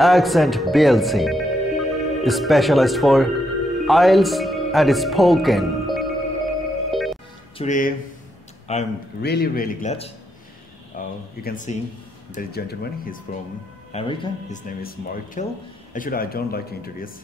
Accent BLC, specialized for IELTS and spoken. Today, I'm really glad. You can see the gentleman. He's from America. His name is Martel. Actually, I don't like to introduce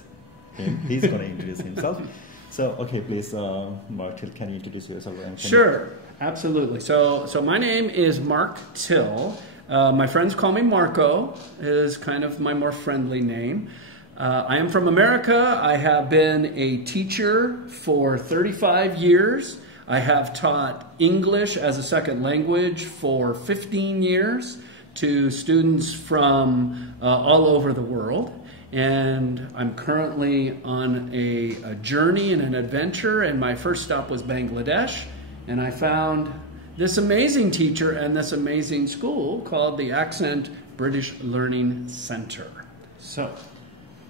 him. He's going to introduce himself. So, okay, please, Martel, can you introduce yourself? Sure, absolutely. So my name is Mark Till. My friends call me Marco, is kind of my more friendly name. I am from America. I have been a teacher for 35 years. I have taught English as a second language for 15 years to students from all over the world. And I'm currently on a journey and an adventure, and my first stop was Bangladesh, and I found this amazing teacher and this amazing school called the Accent British Learning Center. So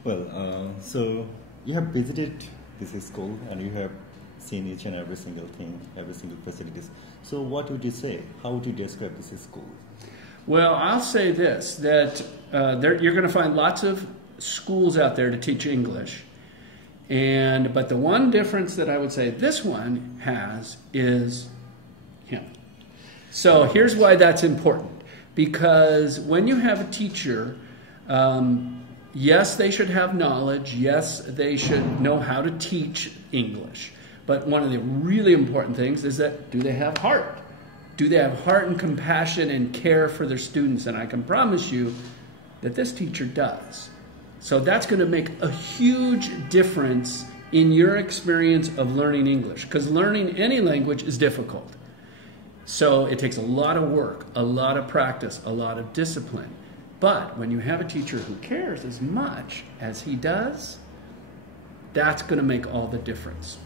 you have visited this school and you have seen each and every single thing, every single facilities. So what would you say? How would you describe this school? Well, I'll say this, that you're going to find lots of schools out there to teach English. But the one difference that I would say this one has is him. So here's why that's important. Because when you have a teacher, yes, they should have knowledge. Yes, they should know how to teach English. But one of the really important things is that, do they have heart? Do they have heart and compassion and care for their students? And I can promise you that this teacher does. So that's going to make a huge difference in your experience of learning English, because learning any language is difficult. So it takes a lot of work, a lot of practice, a lot of discipline. But when you have a teacher who cares as much as he does, that's going to make all the difference.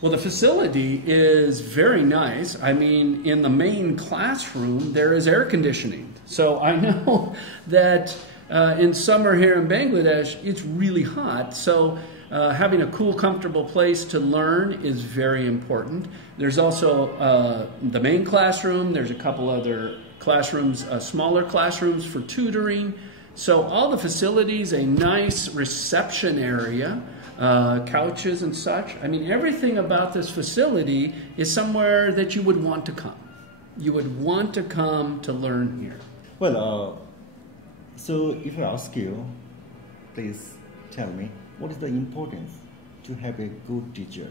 Well, the facility is very nice. I mean, in the main classroom, there is air conditioning. So I know that in summer here in Bangladesh, it's really hot. So having a cool, comfortable place to learn is very important. There's also the main classroom. There's a couple other classrooms, smaller classrooms for tutoring. So all the facilities, a nice reception area, couches and such. I mean, everything about this facility is somewhere that you would want to come. You would want to come to learn here. Well, so if I ask you, please tell me, what is the importance to have a good teacher?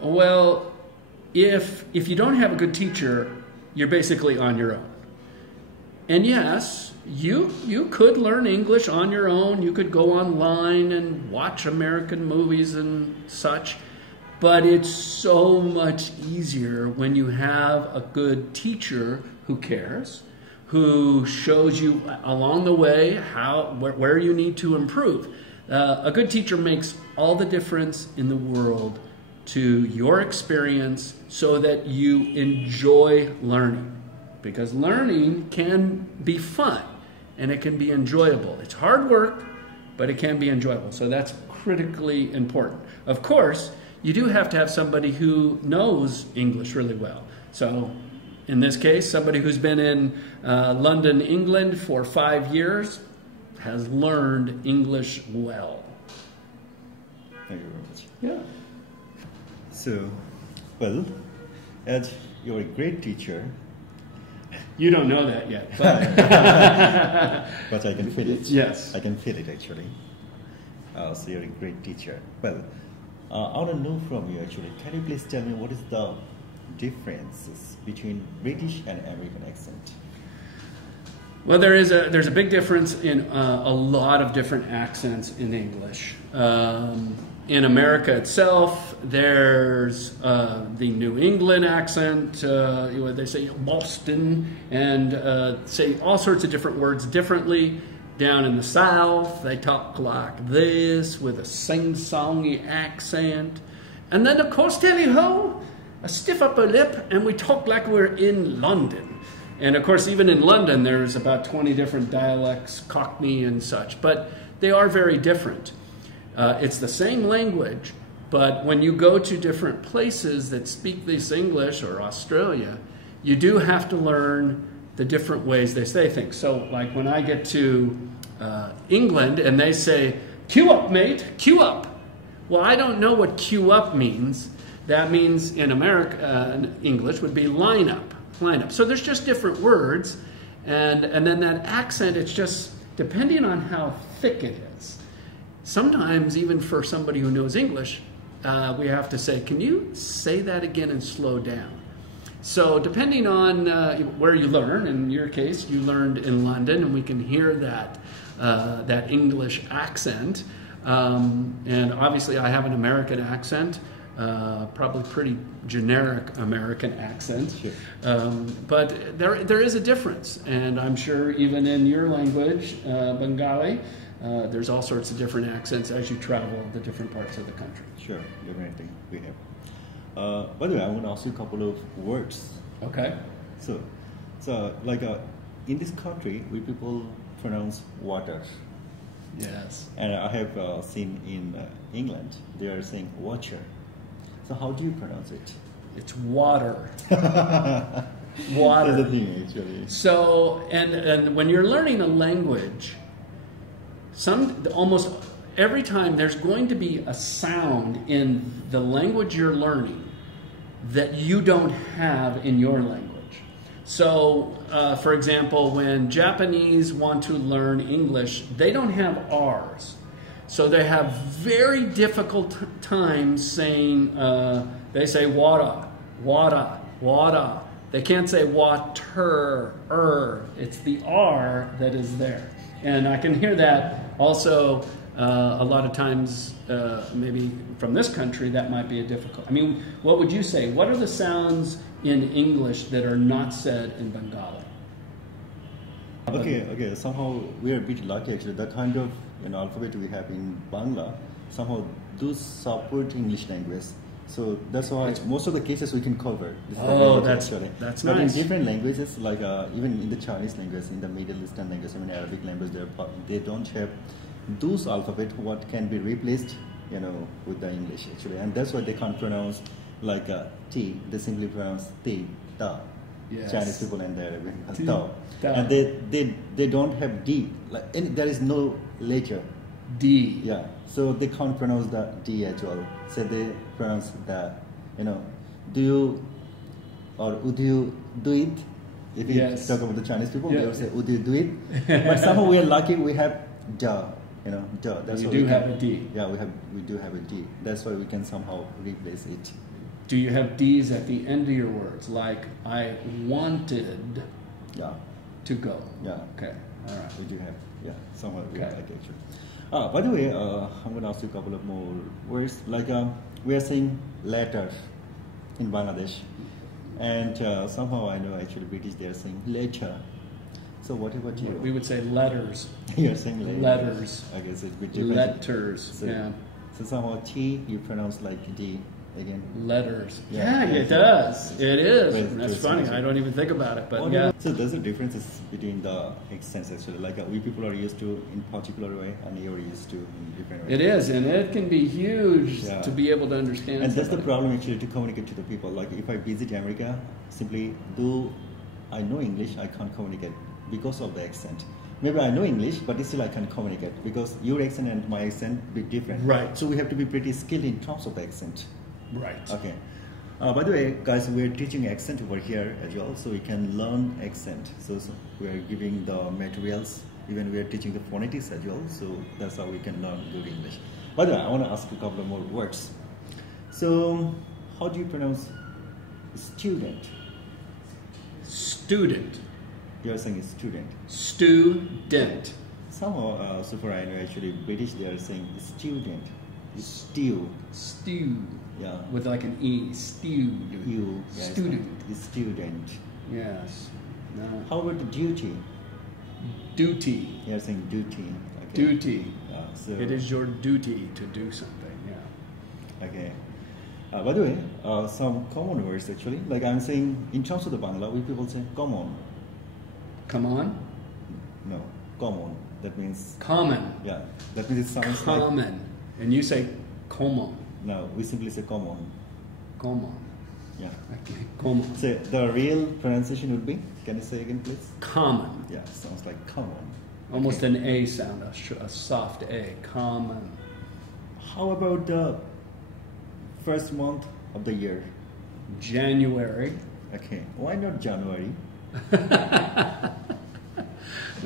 Well, if you don't have a good teacher, you're basically on your own. And yes, you could learn English on your own. You could go online and watch American movies and such. But it's so much easier when you have a good teacher who cares, who shows you along the way where you need to improve. A good teacher makes all the difference in the world to your experience so that you enjoy learning. Because learning can be fun and it can be enjoyable. It's hard work, but it can be enjoyable. So that's critically important. Of course, you do have to have somebody who knows English really well. So in this case, somebody who's been in London, England for 5 years has learned English well. Thank you very much. Yeah. So, well, as you're a great teacher. You don't know that yet. But I can feel it. Yes. I can feel it actually. So you're a great teacher. Well, I want to know from you actually, can you please tell me what is the differences between British and American accent? Well, there's a big difference in a lot of different accents in English. In America itself, there's the New England accent, they say Boston, and say all sorts of different words differently. Down in the South, they talk like this with a sing-songy accent. And then, of course, tally-ho, a stiff upper lip, and we talk like we're in London. And of course, even in London, there's about 20 different dialects, Cockney and such, but they are very different. It's the same language, but when you go to different places that speak this English, or Australia, you do have to learn the different ways they say things. So like when I get to England and they say, "Queue up, mate, queue up." Well, I don't know what queue up means. That means in America, English would be line up, line up. So there's just different words. And then that accent, it's just depending on how thick it is. Sometimes even for somebody who knows English, we have to say, "Can you say that again and slow down?" So depending on where you learn, in your case, you learned in London, and we can hear that, that English accent. And obviously I have an American accent, probably pretty generic American accent. Sure. But there is a difference. And I'm sure even in your language, Bengali, there's all sorts of different accents as you travel the different parts of the country. Sure, definitely we have. By the way, I want to ask you a couple of words. Okay. So like in this country, we people pronounce water. Yes. And I have seen in England, they are saying watcher. So how do you pronounce it? It's water. Water. That's the thing, actually. So, and when you're learning a language, almost every time there's going to be a sound in the language you're learning that you don't have in your language. So, for example, when Japanese want to learn English, they don't have R's. So they have very difficult times saying, they say water, water, water. They can't say water, It's the R that is there. And I can hear that also a lot of times, maybe from this country, that might be a difficult. I mean, what would you say? What are the sounds in English that are not said in Bengali? Okay. Somehow we are a bit lucky actually. That kind of alphabet we have in Bangla, somehow those support English language. So that's why most of the cases we can cover. That's but nice. In different languages, like even in the Chinese language, in the Middle Eastern language, I mean Arabic language, they don't have those alphabet what can be replaced, with the English actually, and that's why they can't pronounce like T. They simply pronounce T, Ta. Yes. Chinese people and the Arabic, Ta. and they don't have D. Like there is no letter. D. Yeah, so they can't pronounce the D as well. So they pronounce the, do you or would you do it? If you talk about the Chinese people, we will say would you do it? But somehow we are lucky we have da, da. That's you why do have a D. Yeah, we do have a D. That's why we can somehow replace it. Do you have D's at the end of your words, like I wanted to go? Yeah. Okay. All right. We do have, somehow we Okay. like actually. By the way, I'm going to ask you a couple of more words. Like we are saying letter in Bangladesh, and somehow I know actually British they are saying letter. So what about you? We would say letters. You are saying letters. Letters. I guess it's a bit different. Letters. So, yeah. So somehow T you pronounce like D again. Letters. Yeah, it does. It is. Well, That's it's funny. easy. I don't even think about it, but yeah. So there's a differences between the accents actually. Like we people are used to in particular way, and you're used to in different way. It is, and it can be huge Yeah. to be able to understand. And that's the somebody. problem actually to communicate to the people. Like if I visit America, simply though I know English, I can't communicate because of the accent. Maybe I know English, but still I can't communicate because your accent and my accent be different. Right. So we have to be pretty skilled in terms of the accent. Right. Okay. By the way, guys, we're teaching accent over here as well, so we can learn accent. So we're giving the materials, even we're teaching the phonetics as well, so that's how we can learn good English. By the way, I want to ask you a couple of more words. So, how do you pronounce student? Student. You're saying student. Student. Somehow, so far I know actually British they are saying student. Stew. Stew. Yeah. With like an E. Stew. You. Student. Student. Yes. No. How about the duty? Duty. You're saying duty. Okay. Duty. So It is your duty to do something. Yeah. Okay. By the way, some common words actually. Like I'm saying, in terms of the Bangla, we people say common. Come on. No, common. That means Common. yeah. That means it sounds like Common. And you say common. no. We simply say common. Common. Yeah. Okay. Common. So the real pronunciation would be. Can you say again, please? Common. Yeah. Sounds like common. Almost an A sound, a soft A. Common. How about the first month of the year? January. Okay, why not January? Let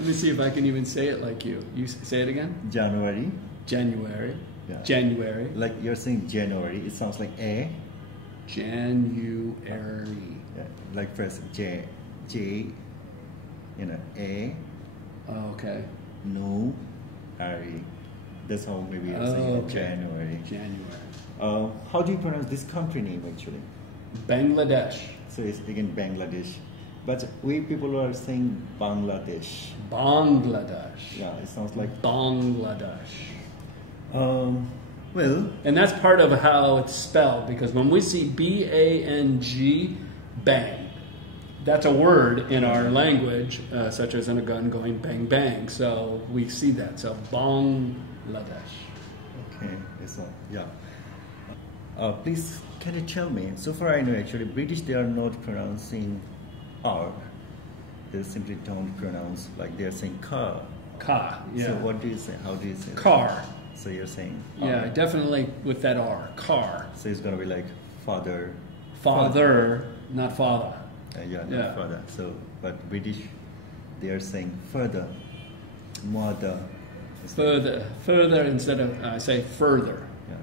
me see if I can even say it like you. You say it again? January. January. Yeah. January. Like you're saying January, it sounds like A. January. Yeah. Like first J, A. Oh, okay. No, Ari. That's how maybe you're saying it, okay. January. January. How do you pronounce this country name actually? Bangladesh. So it's again Bangladesh. But we people are saying Bangladesh. Bangladesh. Yeah, it sounds like Bangladesh. well, And that's part of how it's spelled, because when we see B-A-N-G, bang, that's a word in our language, such as in a gun going bang bang. So we see that. So Bangladesh. okay, yeah. Please, can you tell me? So far, I know actually British they are not pronouncing R. They simply don't pronounce like they are saying car. Ka. Yeah. So what do you say? How do you say? Car. So you're saying Yeah, definitely with that R. Car. So it's gonna be like father. Father, not father. Not father. So, but British, they are saying further, mother. Further instead of, I say further. Yeah,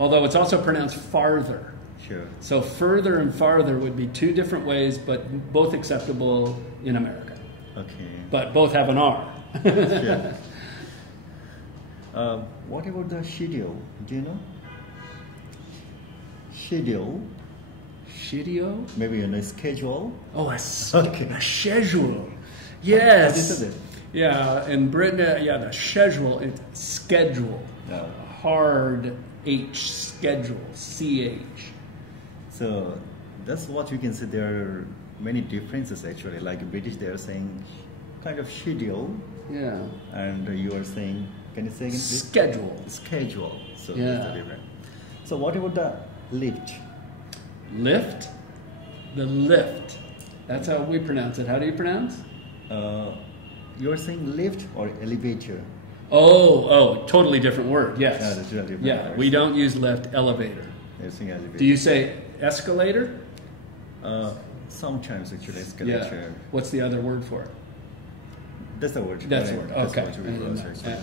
Although it's also pronounced farther. sure. So further and farther would be two different ways, but both acceptable in America. Okay. But both have an R. Sure. What about the schedule? Do you know? Schedule. Schedule? Maybe you know schedule. Oh, Okay. a schedule. How Yes. this is it? Yeah, in Britain, the schedule, it's schedule. Yeah. Hard H, schedule, CH. So that's what you can see. There are many differences actually. Like British, they are saying kind of schedule, Yeah. and you are saying, can you say again, please? Schedule. Schedule. So Yeah. that's the difference. So what about the lift? Lift? The lift. That's how we pronounce it. How do you pronounce? You are saying lift or elevator? Oh, totally different word. Yes. Yeah, that's really different Yeah, words. we don't use lift, elevator. You're saying elevator. Do you say escalator? Sometimes actually escalator. Yeah. What's the other word for it? That's the word. That's the Correct. word. That's Okay. what we pronounce actually.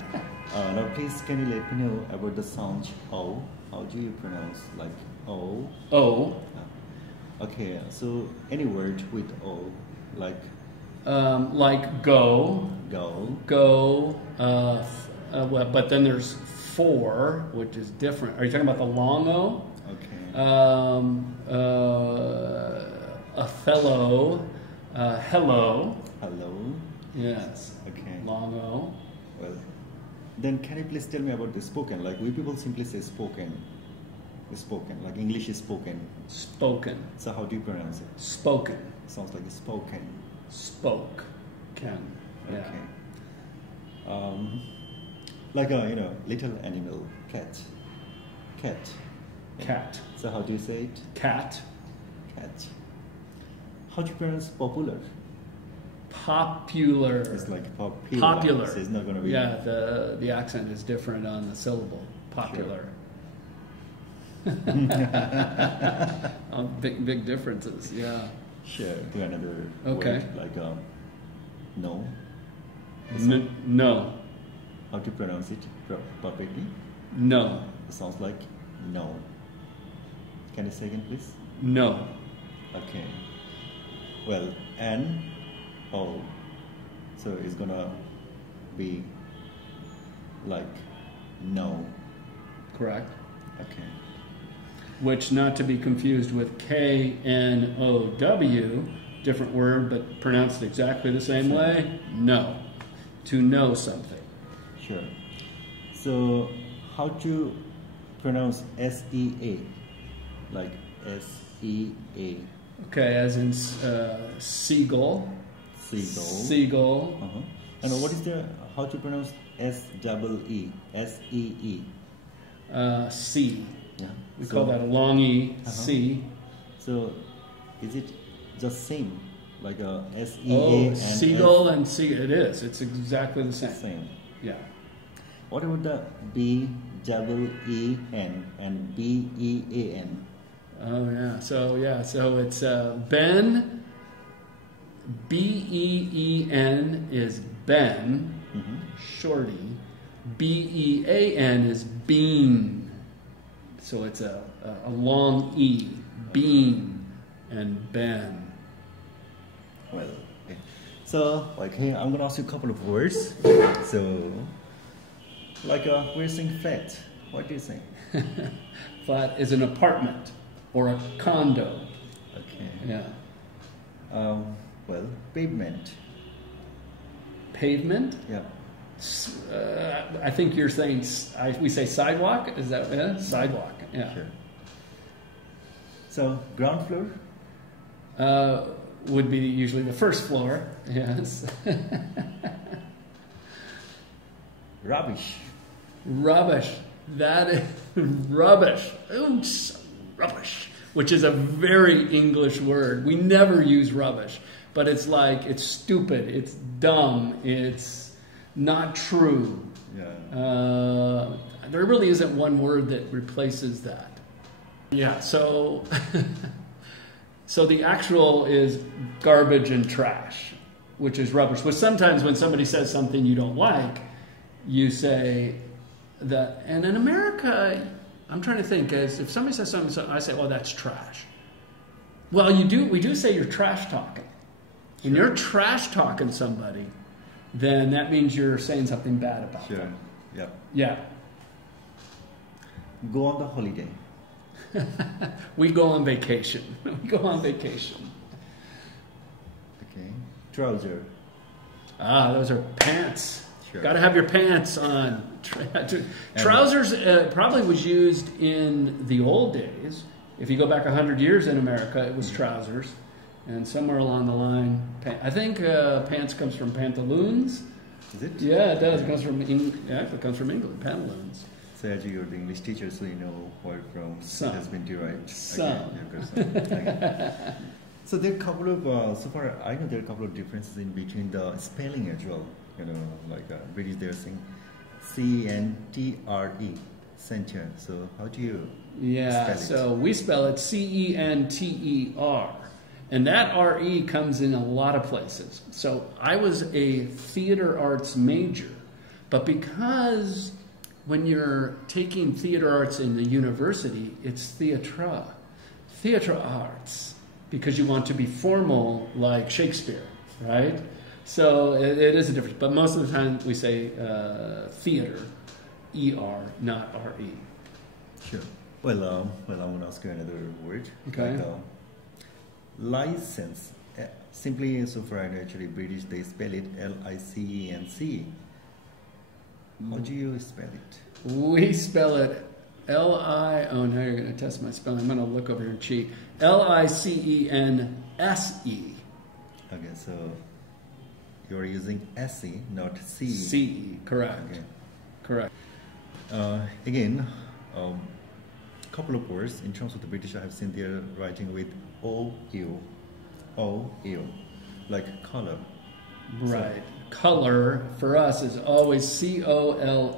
Now please can you let me know about the sound O? How do you pronounce like O? Oh. Okay, so any word with O, like Like go. go, Well, but then there's for, which is different. Are you talking about the long O? okay, A fellow. Hello. hello, Yes. okay. Long O. Well, then can you please tell me about the spoken? Like we people simply say spoken, like English is spoken. Spoken. So how do you pronounce it? Spoken. Sounds like spoken. Spoke. Can. Yeah. Okay. Like a little animal, cat. Cat. So how do you say it? Cat. Cat. How do you pronounce popular? Popular. It's like popular. Popular. So it's not going to be. Yeah, the accent is different on the syllable. Popular. Big differences. Yeah. Sure. To another Okay. word, like no. No. How to pronounce it perfectly? No. It sounds like no. Can you say again, please? No. Okay. Well, N O. So it's gonna be like no. Correct. Okay. Which not to be confused with K-N-O-W, different word but pronounced exactly the same way. No. To know something. Sure. So how to pronounce S-E-A? Like S-E-A. Okay, as in seagull. Seagull. Uh-huh. And what is how to pronounce S-E-E? S-E-E. C. Yeah. We call that a long E. Uh-huh. C. So is it just same? like a Oh, SEA seagull and sea. It is. It's exactly the same. same. Yeah. What about the BEEN and BEAN? Oh yeah. So it's Ben. BEEN is Ben. Mm-hmm. Shorty. BEAN is bean. So it's a long E. Bean and Ben. Well, okay. So, like, here, I'm gonna ask you a couple of words. So, like, we're saying flat. What do you say? Flat is an apartment or a condo. Okay. Yeah. Well, pavement. Pavement. Yeah. I think you're saying we say sidewalk. Is that sidewalk? Yeah. Sure. So, ground floor. Would be usually the first floor. Yes. Rubbish. Rubbish. That is rubbish. Oops, rubbish. Which is a very English word. We never use rubbish, but it's like it's stupid. It's dumb. It's not true. Yeah. There really isn't one word that replaces that. Yeah. So. So the actual is garbage and trash, which is rubbish. But sometimes when somebody says something you don't like, you say that. And in America, I'm trying to think, if somebody says something, I say, well, that's trash. Well, we do say you're trash talking. When you're trash talking somebody, then that means you're saying something bad about them. Yeah. Yeah. Go on the holiday. We go on vacation. We go on vacation. Okay. Trouser. Those are pants. Sure. Got to have your pants on. Trousers probably was used in the old days. If you go back 100 years in America, it was trousers. And somewhere along the line, I think pants comes from pantaloons. Is it? Yeah, it does. It comes from it comes from England. Pantaloons. So as you're the English teacher, so you know where from Some. it has been derived. Some. Okay. So there are a couple of, so far I know there are a couple of differences in between the spelling as well. You know, like British they're saying CENTRE, center. So how do you spell it? So we spell it CENTER. And that RE comes in a lot of places. So I was a theater arts major, but because when you're taking theater arts in the university, it's theatre arts, because you want to be formal like Shakespeare, right? So it is a difference. But most of the time we say theater, ER, not RE. Sure. Well, I want to ask you another word. Okay. Like, license. Simply, so far I know actually British they spell it LICENC. How do you spell it? We spell it L-I... Oh, now you're going to test my spelling. I'm going to look over here and cheat. LICENSE. Okay, so you're using SE, not CE. CE, correct. Okay. Correct. Again, couple of words. In terms of the British, I have seen they're writing with OU. OU. Like color. Right. So, color for us is always COLOR.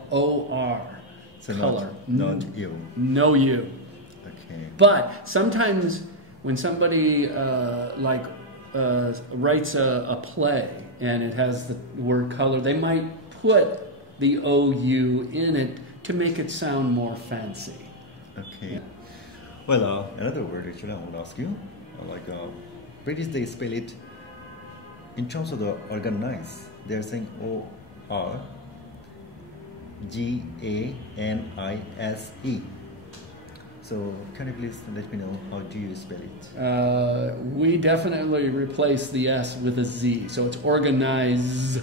so color. Not U. No U. Okay. But sometimes when somebody writes a play and it has the word color, they might put the OU in it to make it sound more fancy. Okay. Well, another word actually I want to ask you. British they spell it in terms of the organize. They are saying ORGANISE. So can you please let me know how do you spell it? We definitely replace the S with a Z, so it's organize.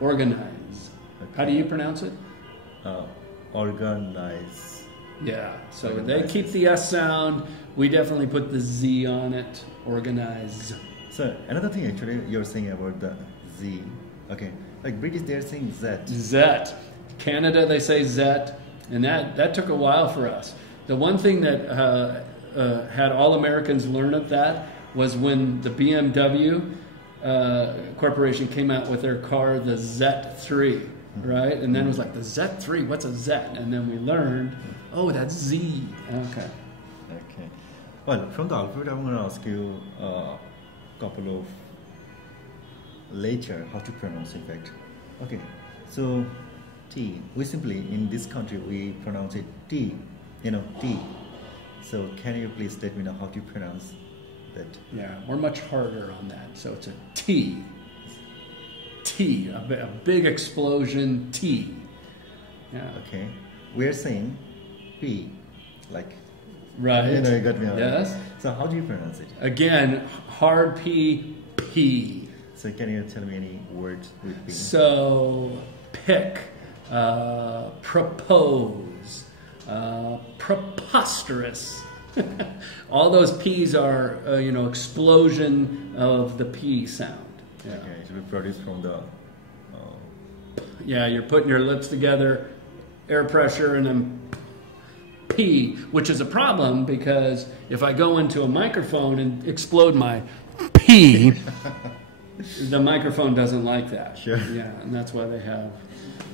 Organize. Okay. How do you pronounce it? Organize. Yeah, so Organize. they keep the S sound. We definitely put the Z on it. Organize. So another thing actually you're saying about the Z. Okay, like British they're saying Z. Z. Canada they say Z, and that took a while for us. The one thing that had all Americans learn of that was when the BMW Corporation came out with their car, the Z3, right? And then it was like, the Z3, what's a Z? And then we learned, oh, that's Z. Okay. Okay. Well, from the alphabet, I'm going to ask you a couple of later how to pronounce, in fact. Okay. So, T. We simply, in this country, we pronounce it T. You know, T. So, can you please let me know how to pronounce that? Yeah, we're much harder on that. So it's a T. T, a big explosion T. Yeah. Okay. We're saying P, like. Right. You know, you got me on. Yes. So how do you pronounce it? Again, hard P, P. So can you tell me any words with P? So, pick, propose, preposterous. All those P's are, explosion of the P sound. Yeah. Okay, it should be produced from the... Yeah, you're putting your lips together, air pressure, and then P, which is a problem because if I go into a microphone and explode my P, the microphone doesn't like that. Sure. Yeah, and that's why they have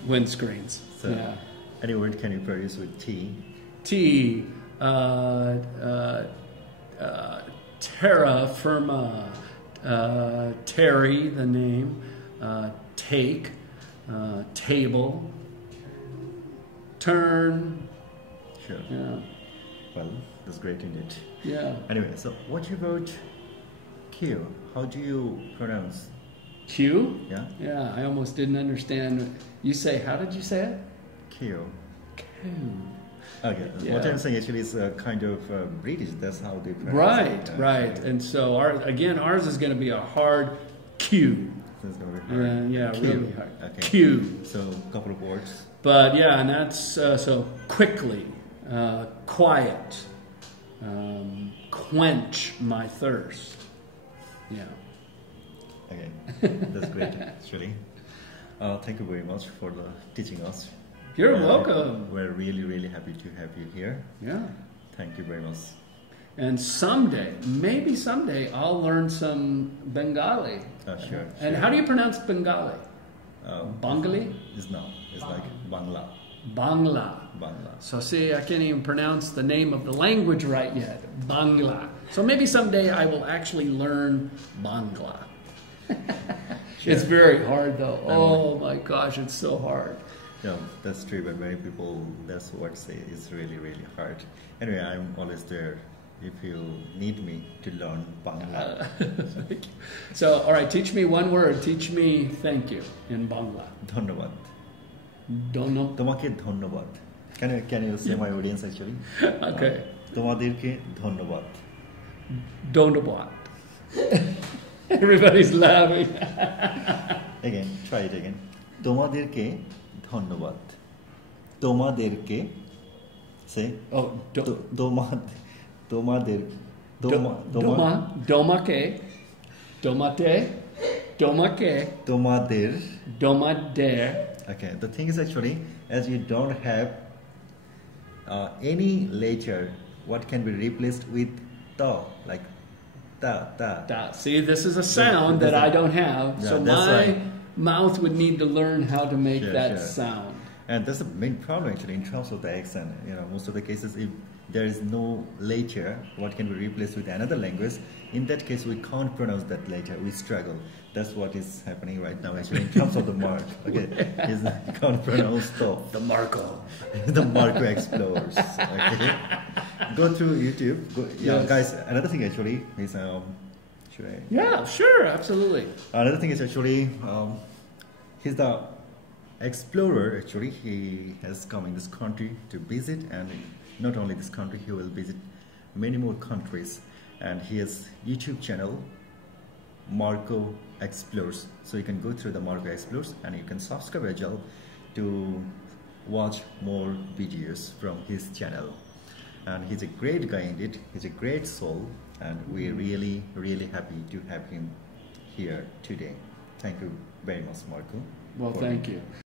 windscreens. So, yeah. Any word can you produce with T? T, terra firma, Terry, the name, take, table, turn. Sure. Yeah. Well, that's great indeed. Yeah. Anyway, so what about Q? How do you pronounce? Q? Yeah? Yeah, I almost didn't understand. You say, how did you say it? Q. Q. Okay, Yeah. what I'm saying actually is kind of British. That's how they pronounce Right, it. right. And so, ours is going to be a hard Q. So it's going to be hard. Yeah, Q. really hard. Okay. Q. So a couple of words. But yeah, and that's so quickly, quiet, quench my thirst. Yeah. Okay, that's great actually. Thank you very much for teaching us. You're welcome. We're really, really happy to have you here. Yeah. Thank you very much. And someday, maybe someday, I'll learn some Bengali. Sure. And how do you pronounce Bengali? Bengali? It's like Bangla. Bangla. Bangla. So see, I can't even pronounce the name of the language right yet. Bangla. So maybe someday I will actually learn Bangla. Sure. It's very hard though. Oh my gosh, it's so hard. Yeah, that's true, but many people, that's what say, it's really, really hard. Anyway, I'm always there if you need me to learn Bangla. So, all right, teach me one word. Teach me thank you in Bangla. Dhonnobad. Don't know. তোমাকে ধন্যবাদ. Can you say my audience actually? Okay. তোমাদেরকে ধন্যবাদ. Don't know what. Everybody's laughing. Again, try it again. তোমাদেরকে ধন্যবাদ. তোমাদেরকে say Oh, তোমাদের domake, domate, domake, তোমাদের. domader. Okay, the thing is actually, as you don't have any letter, what can be replaced with ta, like ta. See, this is a sound that I don't have, Yeah, so that's my right. mouth would need to learn how to make Sure, that sure. sound. And that's the main problem actually in terms of the accent. Most of the cases, if there is no letter, what can be replaced with another language? In that case, we can't pronounce that letter. We struggle. That's what is happening right now actually in terms of the mark. Okay, you can't pronounce the Marco. The Marco explores. Okay, go through YouTube. Yeah, Yes. guys. Another thing actually is should I? Yeah, sure, absolutely. Another thing is actually he's the explorer. Actually, he has come in this country to visit, and not only this country, he will visit many more countries. And he has YouTube channel, Marco Explores. So you can go through the Marco Explores, and you can subscribe as well to watch more videos from his channel. And he's a great guy indeed. He's a great soul, and we're really, really happy to have him here today. Thank you very much, Marco. Well, thank you.